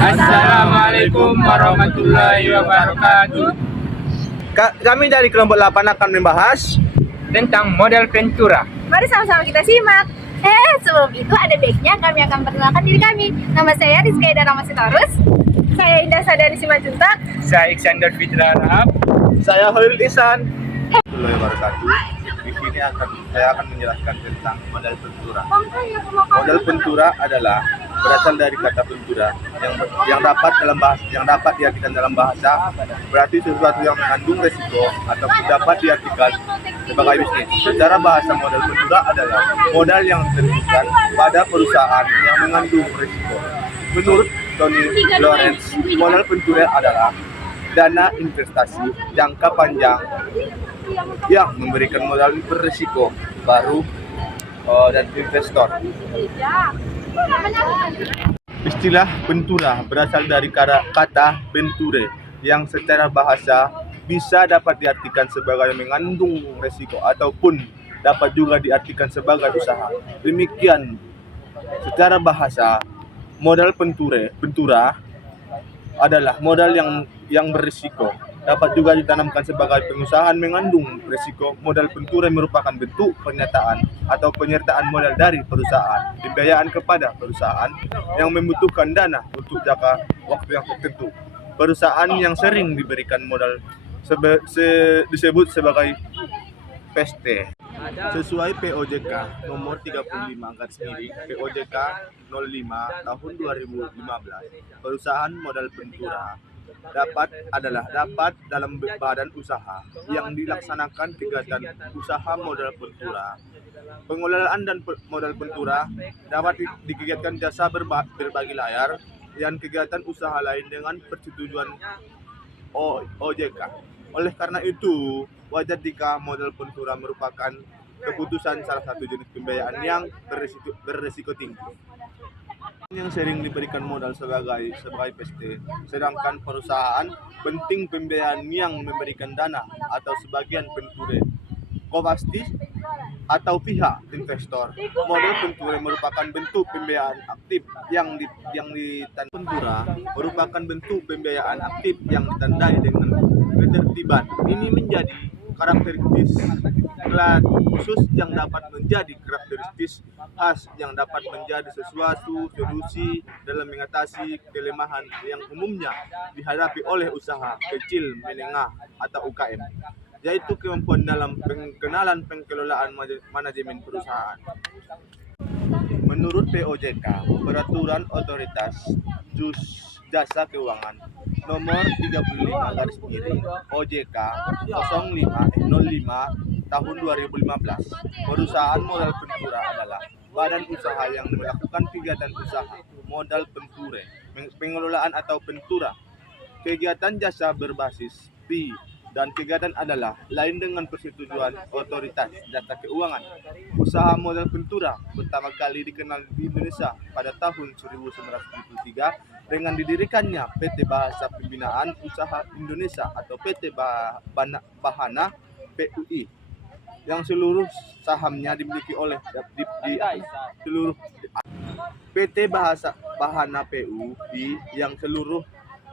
Assalamualaikum warahmatullahi wabarakatuh. Kami dari kelompok 8 akan membahas Tentang modal Ventura. Mari sama-sama kita simak. Sebelum itu ada baiknya kami akan perkenalkan diri kami. Nama saya Rizky Aidar Sitorus. Saya Indah Sadari Simanjuntak. Saya Iksander Fitra Rahab. saya Hoirul Ihsan. Warahmatullahi wabarakatuh. Di sini saya akan menjelaskan tentang modal Ventura. Modal Ventura adalah berasal dari kata Ventura yang dapat diartikan dalam bahasa, berarti sesuatu yang mengandung resiko ataupun dapat diartikan sebagai bisnis. Secara bahasa, modal Ventura adalah modal yang diterjunkan pada perusahaan yang mengandung resiko. Menurut Tony Lawrence, modal Ventura adalah dana investasi jangka panjang yang memberikan modal berisiko baru dan investor. Istilah Ventura berasal dari kata venture yang secara bahasa bisa dapat diartikan sebagai mengandung resiko ataupun dapat juga diartikan sebagai usaha. Demikian secara bahasa, modal Ventura adalah modal yang berisiko. Dapat juga ditanamkan sebagai pengusahaan mengandung risiko. Modal Ventura merupakan bentuk pernyataan atau penyertaan modal dari perusahaan, pembiayaan kepada perusahaan yang membutuhkan dana untuk jangka waktu yang tertentu. Perusahaan yang sering diberikan modal disebut sebagai PST. Sesuai POJK nomor 35/miring POJK 05 tahun 2015, perusahaan modal Ventura dapat dalam badan usaha yang dilaksanakan kegiatan usaha modal Ventura. Pengelolaan dan modal Ventura dapat dikegiatan jasa berbagi layar dan kegiatan usaha lain dengan persetujuan OJK. Oleh karena itu, wajar jika modal Ventura merupakan keputusan salah satu jenis pembiayaan yang berisiko tinggi, yang sering diberikan modal sebagai PST, sedangkan perusahaan penting pembiayaan yang memberikan dana atau sebagian Venture Kovasti atau pihak investor. Modal Venture merupakan bentuk pembiayaan aktif yang Ventura merupakan bentuk pembiayaan aktif yang ditandai dengan ketertiban. Ini menjadi karakteristis khusus yang dapat menjadi karakteristis khas yang dapat menjadi sesuatu solusi dalam mengatasi kelemahan yang umumnya dihadapi oleh usaha kecil menengah atau UKM, yaitu kemampuan dalam pengenalan pengelolaan manajemen perusahaan. Menurut POJK, Peraturan Otoritas Jasa Keuangan nomor 35/miring OJK 05 tahun 2015, perusahaan modal Ventura adalah badan usaha yang melakukan kegiatan usaha modal Venture, pengelolaan atau Ventura, kegiatan jasa berbasis fee, dan kegiatan adalah lain dengan persetujuan Otoritas Jasa Keuangan. Usaha modal Ventura pertama kali dikenal di Indonesia pada tahun 1973 dengan didirikannya PT Bahasa Pembinaan Usaha Indonesia atau PT Bahana PUI, yang seluruh sahamnya dimiliki oleh seluruh PT Bahana PUI yang seluruh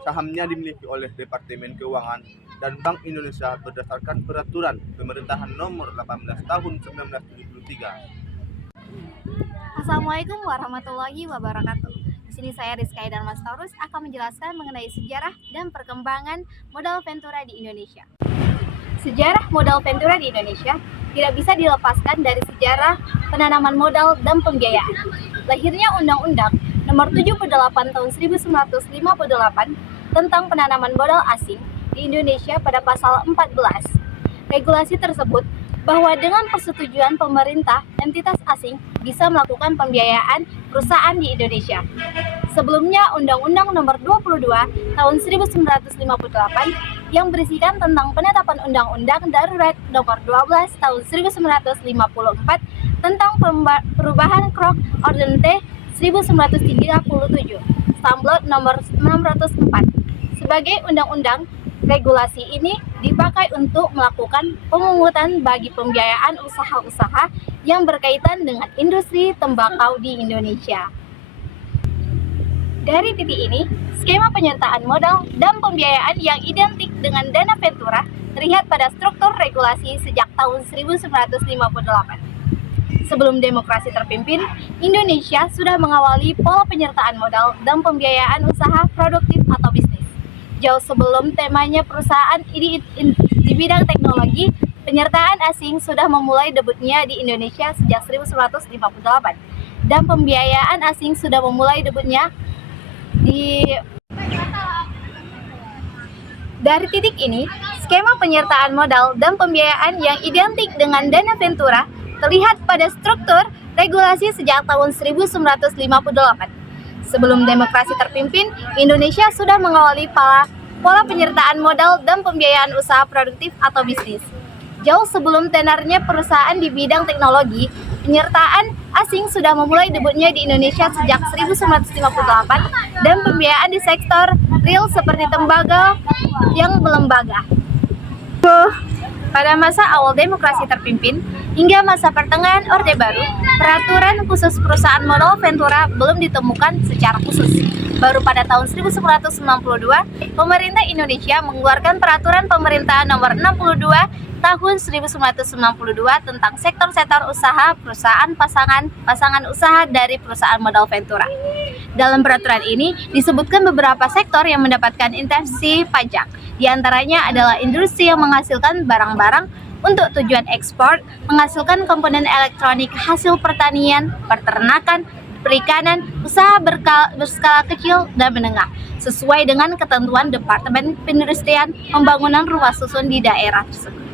sahamnya dimiliki oleh Departemen Keuangan dan Bank Indonesia berdasarkan Peraturan Pemerintahan Nomor 18 Tahun 1973. Assalamualaikum warahmatullahi wabarakatuh. Di sini saya Rizky Aidar Sitorus akan menjelaskan mengenai sejarah dan perkembangan modal Ventura di Indonesia. Sejarah modal Ventura di Indonesia tidak bisa dilepaskan dari sejarah penanaman modal dan pembiayaan. Lahirnya Undang-Undang Nomor 78 Tahun 1958 tentang penanaman modal asing di Indonesia pada pasal 14. Regulasi tersebut bahwa dengan persetujuan pemerintah, entitas asing bisa melakukan pembiayaan perusahaan di Indonesia. Sebelumnya, Undang-Undang Nomor 22 Tahun 1958 yang berisikan tentang penetapan Undang-Undang Darurat Nomor 12 Tahun 1954 tentang perubahan Krok Orden T 1937, Stamblot Nomor 604. Sebagai undang-undang, regulasi ini dipakai untuk melakukan pemungutan bagi pembiayaan usaha-usaha yang berkaitan dengan industri tembakau di Indonesia. Dari titik ini, skema penyertaan modal dan pembiayaan yang identik dengan dana Ventura terlihat pada struktur regulasi sejak tahun 1958. Sebelum demokrasi terpimpin, Indonesia sudah mengawali pola penyertaan modal dan pembiayaan usaha produktif atau bisnis. Jauh sebelum temanya perusahaan di bidang teknologi, penyertaan asing sudah memulai debutnya di Indonesia sejak 1958 dan pembiayaan asing sudah memulai debutnya Dari titik ini, skema penyertaan modal dan pembiayaan yang identik dengan dana Ventura terlihat pada struktur regulasi sejak tahun 1958. Sebelum demokrasi terpimpin, Indonesia sudah mengawali pola penyertaan modal dan pembiayaan usaha produktif atau bisnis. Jauh sebelum tenarnya perusahaan di bidang teknologi, penyertaan asing sudah memulai debutnya di Indonesia sejak 1958 dan pembiayaan di sektor real seperti tembaga yang berlembaga. Pada masa awal demokrasi terpimpin hingga masa pertengahan Orde Baru, peraturan khusus perusahaan modal Ventura belum ditemukan secara khusus. Baru pada tahun 1992, pemerintah Indonesia mengeluarkan peraturan pemerintah nomor 62 tahun 1992 tentang sektor-sektor usaha perusahaan pasangan usaha dari perusahaan modal Ventura. Dalam peraturan ini disebutkan beberapa sektor yang mendapatkan intensif pajak. Di antaranya adalah industri yang menghasilkan barang-barang untuk tujuan ekspor, menghasilkan komponen elektronik hasil pertanian, peternakan, perikanan, usaha berskala kecil dan menengah, sesuai dengan ketentuan Departemen Perindustrian Pembangunan Rumah Susun di daerah tersebut.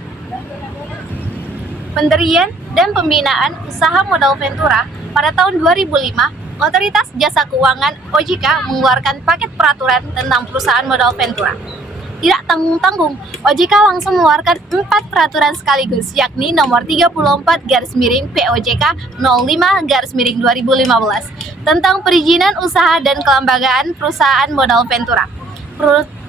Pendirian dan pembinaan usaha modal Ventura pada tahun 2005, Otoritas Jasa Keuangan (OJK) mengeluarkan paket peraturan tentang perusahaan modal Ventura. Tidak tanggung-tanggung, OJK langsung mengeluarkan 4 peraturan sekaligus, yakni nomor 34/POJK 05/2015 tentang perizinan usaha dan kelembagaan perusahaan modal Ventura.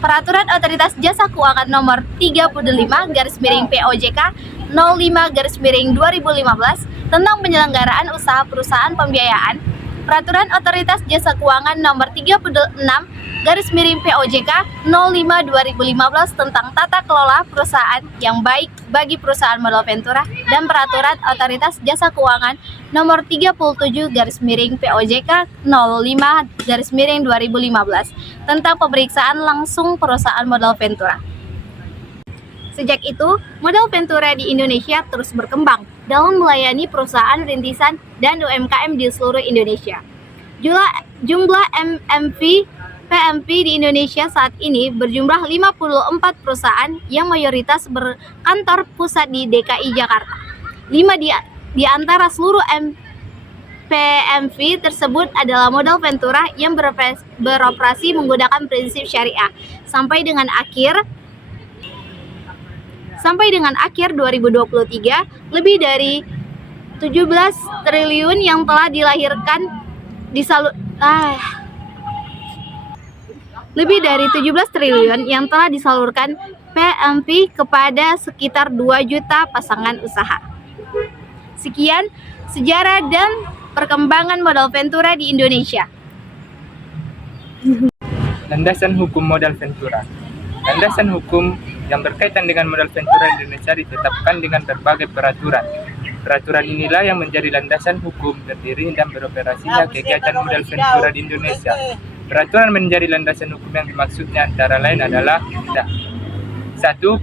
Peraturan Otoritas Jasa Keuangan nomor 35/POJK 05/2015 tentang penyelenggaraan usaha perusahaan pembiayaan. Peraturan Otoritas Jasa Keuangan nomor 36/POJK 05/2015 tentang tata kelola perusahaan yang baik bagi perusahaan modal Ventura dan Peraturan Otoritas Jasa Keuangan nomor 37/POJK 05/2015 tentang pemeriksaan langsung perusahaan modal Ventura. Sejak itu, modal Ventura di Indonesia terus berkembang dalam melayani perusahaan rintisan dan UMKM di seluruh Indonesia. Jumlah PMP di Indonesia saat ini berjumlah 54 perusahaan yang mayoritas berkantor pusat di DKI Jakarta. 5 di antara seluruh PMV tersebut adalah modal Ventura yang beroperasi menggunakan prinsip syariah. Sampai dengan akhir 2023, lebih dari 17 triliun yang telah disalurkan PMV kepada sekitar 2 juta pasangan usaha. Sekian sejarah dan perkembangan modal Ventura di Indonesia. Landasan hukum modal Ventura. Landasan hukum yang berkaitan dengan modal Ventura Indonesia ditetapkan dengan berbagai peraturan. Peraturan inilah yang menjadi landasan hukum berdiri dan beroperasinya kegiatan modal Ventura di Indonesia. Peraturan menjadi landasan hukum yang dimaksudnya antara lain adalah 1.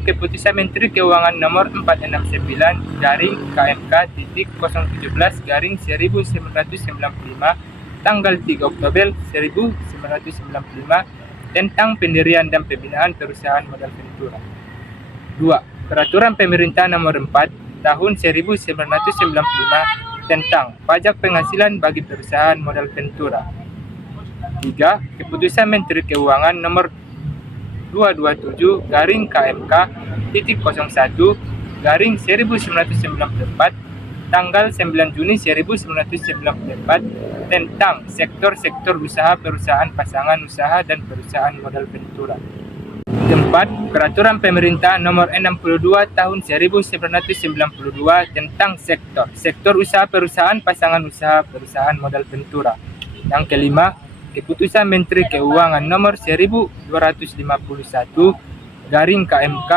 Keputusan Menteri Keuangan nomor 469-KMK-017-1995 tanggal 3 Oktober 1995 tentang pendirian dan pembinaan perusahaan modal Ventura. 2. Peraturan Pemerintah nomor 4 tahun 1995 tentang pajak penghasilan bagi perusahaan modal Ventura. 3. Keputusan Menteri Keuangan nomor 227-KMK-01-1994 tanggal 9 Juni 1994 tentang sektor-sektor usaha perusahaan pasangan usaha dan perusahaan modal Ventura. 4. Peraturan Pemerintah nomor 62 tahun 1992 tentang sektor usaha perusahaan pasangan usaha perusahaan modal Ventura. Yang kelima, Keputusan Menteri Keuangan nomor 1251 garing KMK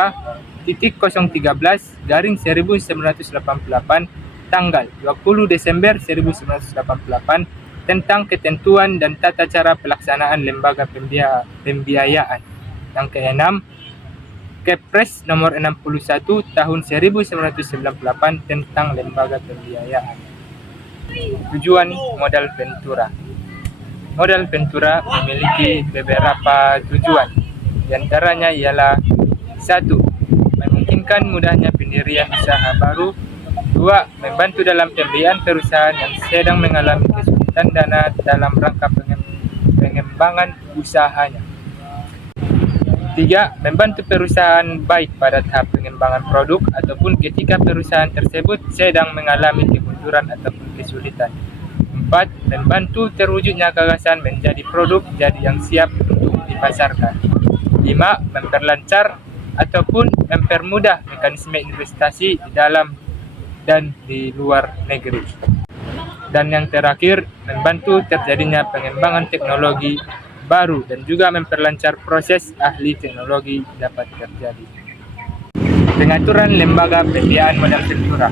titik 013 garing 1988 tanggal 20 Desember 1988 tentang ketentuan dan tata cara pelaksanaan lembaga pembiayaan. Yang keenam, Kepres nomor 61 tahun 1998 tentang lembaga pembiayaan. Tujuan modal Ventura. Modal Ventura memiliki beberapa tujuan. Di antaranya ialah 1. Memungkinkan mudahnya pendirian usaha baru. 2. Membantu dalam pembiayaan perusahaan yang sedang mengalami kesulitan dana dalam rangka pengembangan usahanya. 3. Membantu perusahaan baik pada tahap pengembangan produk ataupun ketika perusahaan tersebut sedang mengalami kemunduran ataupun kesulitan. 4. Membantu terwujudnya gagasan menjadi produk jadi yang siap untuk dipasarkan. 5. Memperlancar ataupun mempermudah mekanisme investasi di dalam dan di luar negeri. Dan yang terakhir, membantu terjadinya pengembangan teknologi baru dan juga memperlancar proses ahli teknologi dapat terjadi. Pengaturan lembaga pembiayaan modal Ventura.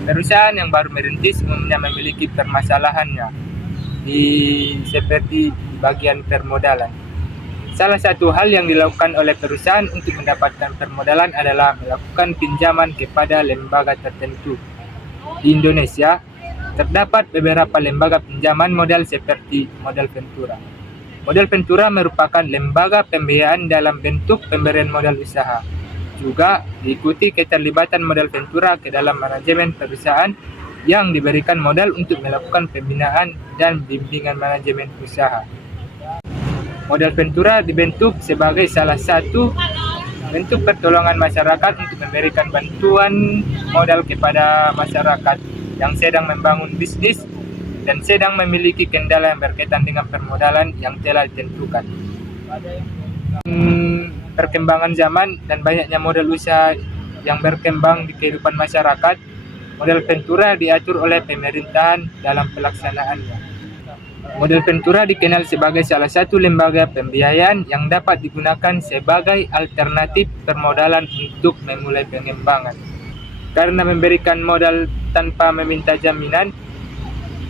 Perusahaan yang baru merintis umumnya memiliki permasalahannya seperti bagian permodalan. Salah satu hal yang dilakukan oleh perusahaan untuk mendapatkan permodalan adalah melakukan pinjaman kepada lembaga tertentu. Di Indonesia, terdapat beberapa lembaga pinjaman modal seperti modal Ventura. Modal Ventura merupakan lembaga pembiayaan dalam bentuk pemberian modal usaha. Juga diikuti keterlibatan modal Ventura ke dalam manajemen perusahaan yang diberikan modal untuk melakukan pembinaan dan bimbingan manajemen usaha. Modal Ventura dibentuk sebagai salah satu bentuk pertolongan masyarakat untuk memberikan bantuan modal kepada masyarakat yang sedang membangun bisnis dan sedang memiliki kendala yang berkaitan dengan permodalan yang telah ditentukan. Perkembangan zaman dan banyaknya modal usaha yang berkembang di kehidupan masyarakat, modal Ventura diatur oleh pemerintahan dalam pelaksanaannya. Modal Ventura dikenal sebagai salah satu lembaga pembiayaan yang dapat digunakan sebagai alternatif permodalan untuk memulai pengembangan. Karena memberikan modal tanpa meminta jaminan,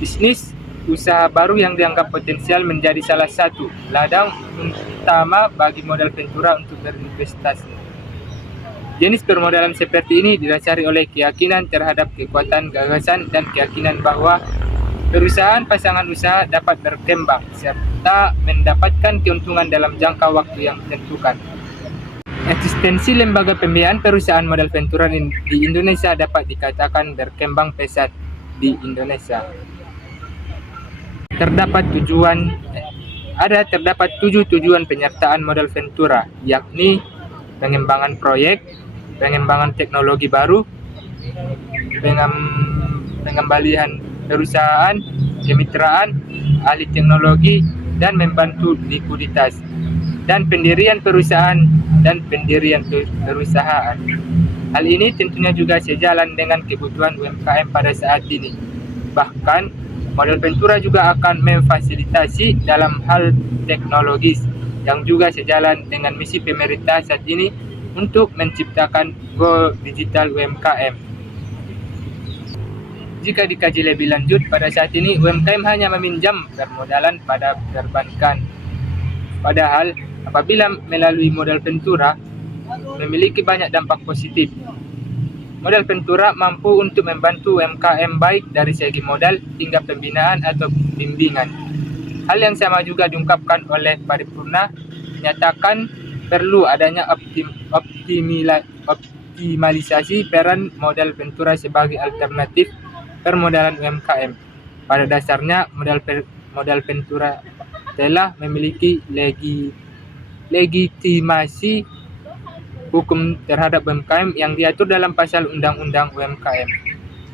bisnis usaha baru yang dianggap potensial menjadi salah satu ladang utama bagi modal Ventura untuk berinvestasi. Jenis permodalan seperti ini didasari oleh keyakinan terhadap kekuatan gagasan dan keyakinan bahwa perusahaan pasangan usaha dapat berkembang serta mendapatkan keuntungan dalam jangka waktu yang ditentukan. Eksistensi lembaga pembiayaan perusahaan modal Ventura di Indonesia dapat dikatakan berkembang pesat di Indonesia. Terdapat 7 tujuan penyertaan modal Ventura, yakni pengembangan proyek, pengembangan teknologi baru, pengembalian perusahaan, kemitraan, ahli teknologi, dan membantu likuiditas, dan pendirian perusahaan dan pendirian perusahaan. Hal ini tentunya juga sejalan dengan kebutuhan UMKM pada saat ini. Bahkan, modal Ventura juga akan memfasilitasi dalam hal teknologis yang juga sejalan dengan misi pemerintah saat ini untuk menciptakan Go Digital UMKM. Jika dikaji lebih lanjut, pada saat ini UMKM hanya meminjam permodalan pada perbankan. Padahal, apabila melalui modal Ventura, memiliki banyak dampak positif. Modal Ventura mampu untuk membantu UMKM baik dari segi modal hingga pembinaan atau bimbingan. Hal yang sama juga diungkapkan oleh Paripurna, menyatakan perlu adanya optimalisasi peran modal Ventura sebagai alternatif permodalan UMKM. Pada dasarnya, modal Ventura telah memiliki legitimasi hukum terhadap UMKM yang diatur dalam pasal Undang-Undang UMKM.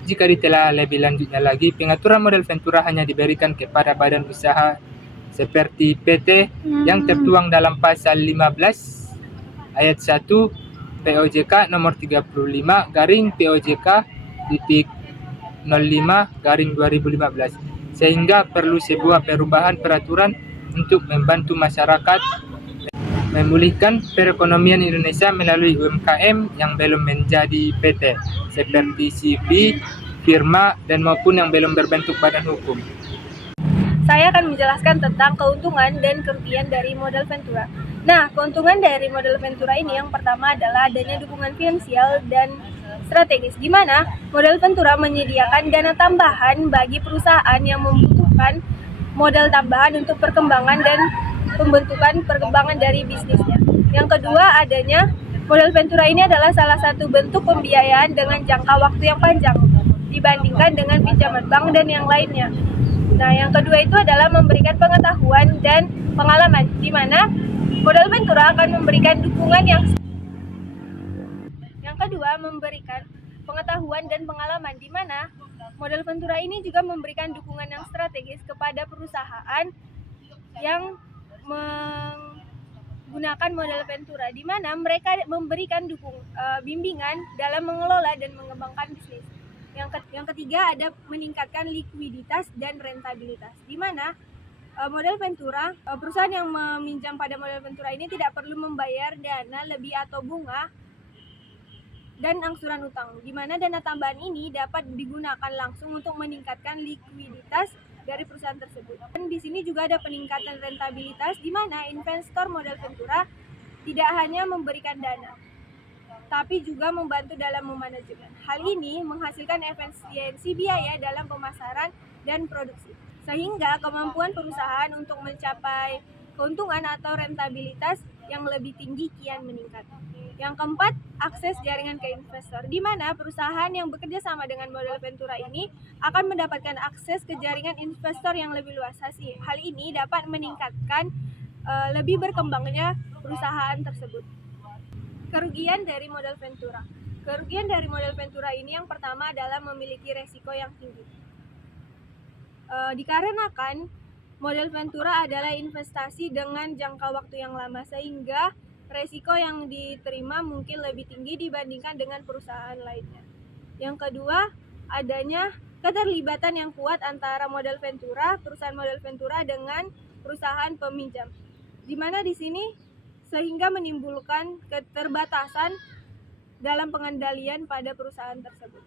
Jika ditelaah lebih lanjutnya lagi, pengaturan modal Ventura hanya diberikan kepada badan usaha seperti PT yang tertuang dalam pasal 15 ayat 1 POJK nomor 35 garing POJK titik 05 garing 2015, sehingga perlu sebuah perubahan peraturan untuk membantu masyarakat memulihkan perekonomian Indonesia melalui UMKM yang belum menjadi PT, seperti CV, firma, dan maupun yang belum berbentuk badan hukum. Saya akan menjelaskan tentang keuntungan dan kerugian dari modal Ventura. Nah, keuntungan dari modal Ventura ini yang pertama adalah adanya dukungan finansial dan strategis, di mana modal Ventura menyediakan dana tambahan bagi perusahaan yang membutuhkan modal tambahan untuk perkembangan dan pembentukan perkembangan dari bisnisnya. Yang kedua, adanya modal Ventura ini adalah salah satu bentuk pembiayaan dengan jangka waktu yang panjang dibandingkan dengan pinjaman bank dan yang lainnya. Nah, yang kedua itu adalah memberikan pengetahuan dan pengalaman, di mana modal Ventura akan memberikan dukungan yang kedua memberikan pengetahuan dan pengalaman, di mana modal Ventura ini juga memberikan dukungan yang strategis kepada perusahaan yang menggunakan modal Ventura, di mana mereka memberikan bimbingan dalam mengelola dan mengembangkan bisnis. Yang ketiga ada meningkatkan likuiditas dan rentabilitas, di mana modal Ventura, perusahaan yang meminjam pada modal Ventura ini tidak perlu membayar dana lebih atau bunga dan angsuran utang, di mana dana tambahan ini dapat digunakan langsung untuk meningkatkan likuiditas dari perusahaan tersebut. Dan di sini juga ada peningkatan rentabilitas, di mana investor modal Ventura tidak hanya memberikan dana, tapi juga membantu dalam memanajemen. Hal ini menghasilkan efisiensi biaya dalam pemasaran dan produksi, sehingga kemampuan perusahaan untuk mencapai keuntungan atau rentabilitas yang lebih tinggi kian meningkat. Yang keempat, akses jaringan ke investor, di mana perusahaan yang bekerja sama dengan modal Ventura ini akan mendapatkan akses ke jaringan investor yang lebih luas. Hal ini dapat meningkatkan lebih berkembangnya perusahaan tersebut. Kerugian dari modal Ventura. Kerugian dari modal Ventura ini yang pertama adalah memiliki resiko yang tinggi. Dikarenakan modal Ventura adalah investasi dengan jangka waktu yang lama, sehingga resiko yang diterima mungkin lebih tinggi dibandingkan dengan perusahaan lainnya. Yang kedua, adanya keterlibatan yang kuat antara modal Ventura, perusahaan modal Ventura dengan perusahaan peminjam, di mana di sini sehingga menimbulkan keterbatasan dalam pengendalian pada perusahaan tersebut.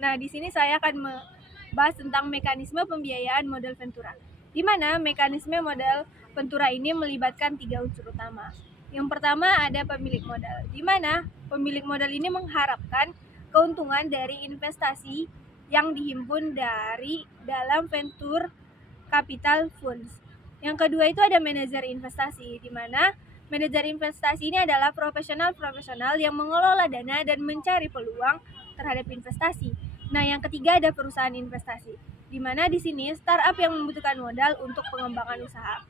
Nah, di sini saya akan membahas tentang mekanisme pembiayaan modal Ventura, di mana mekanisme modal Ventura ini melibatkan 3 unsur utama. Yang pertama ada pemilik modal, di mana pemilik modal ini mengharapkan keuntungan dari investasi yang dihimpun dari dalam venture capital funds. Yang kedua itu ada manajer investasi, di mana manajer investasi ini adalah profesional yang mengelola dana dan mencari peluang terhadap investasi. Nah, yang ketiga ada perusahaan investasi, di mana di sini startup yang membutuhkan modal untuk pengembangan usaha.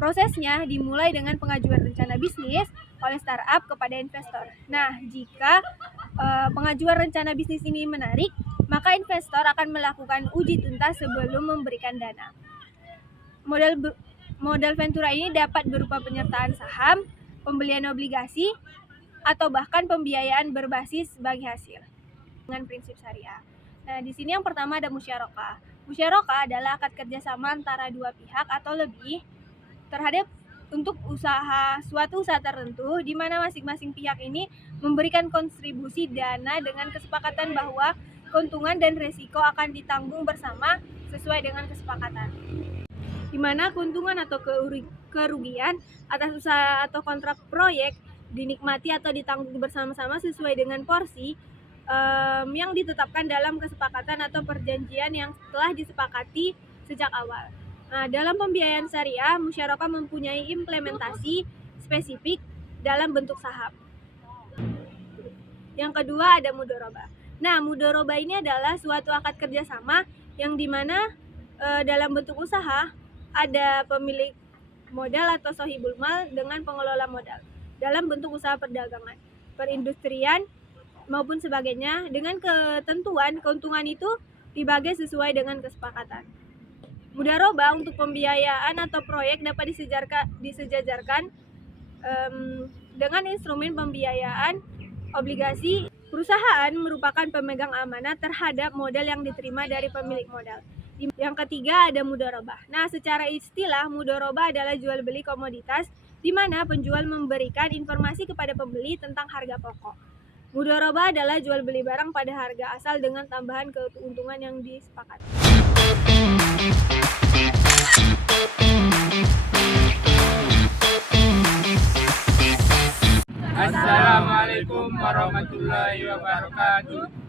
Prosesnya dimulai dengan pengajuan rencana bisnis oleh startup kepada investor. Nah, jika pengajuan rencana bisnis ini menarik, maka investor akan melakukan uji tuntas sebelum memberikan dana. Modal Ventura ini dapat berupa penyertaan saham, pembelian obligasi, atau bahkan pembiayaan berbasis bagi hasil dengan prinsip syariah. Nah, di sini yang pertama ada musyarakah. Musyarakah adalah akad kerjasama antara dua pihak atau lebih terhadap untuk suatu usaha tertentu, di mana masing-masing pihak ini memberikan kontribusi dana dengan kesepakatan bahwa keuntungan dan resiko akan ditanggung bersama sesuai dengan kesepakatan. Di mana keuntungan atau kerugian atas usaha atau kontrak proyek dinikmati atau ditanggung bersama-sama sesuai dengan porsi yang ditetapkan dalam kesepakatan atau perjanjian yang telah disepakati sejak awal. Nah, dalam pembiayaan syariah, musyarakah mempunyai implementasi spesifik dalam bentuk saham. Yang kedua ada mudharabah. Nah, mudharabah ini adalah suatu akad kerjasama yang dimana dalam bentuk usaha ada pemilik modal atau sohibul mal dengan pengelola modal dalam bentuk usaha perdagangan, perindustrian maupun sebagainya, dengan ketentuan keuntungan itu dibagi sesuai dengan kesepakatan. Mudharabah untuk pembiayaan atau proyek dapat disejajarkan dengan instrumen pembiayaan obligasi. Perusahaan merupakan pemegang amanah terhadap modal yang diterima dari pemilik modal. Yang ketiga ada mudharabah. Nah, secara istilah mudharabah adalah jual beli komoditas di mana penjual memberikan informasi kepada pembeli tentang harga pokok. Mudharabah adalah jual beli barang pada harga asal dengan tambahan keuntungan yang disepakati. Assalamualaikum warahmatullahi wabarakatuh.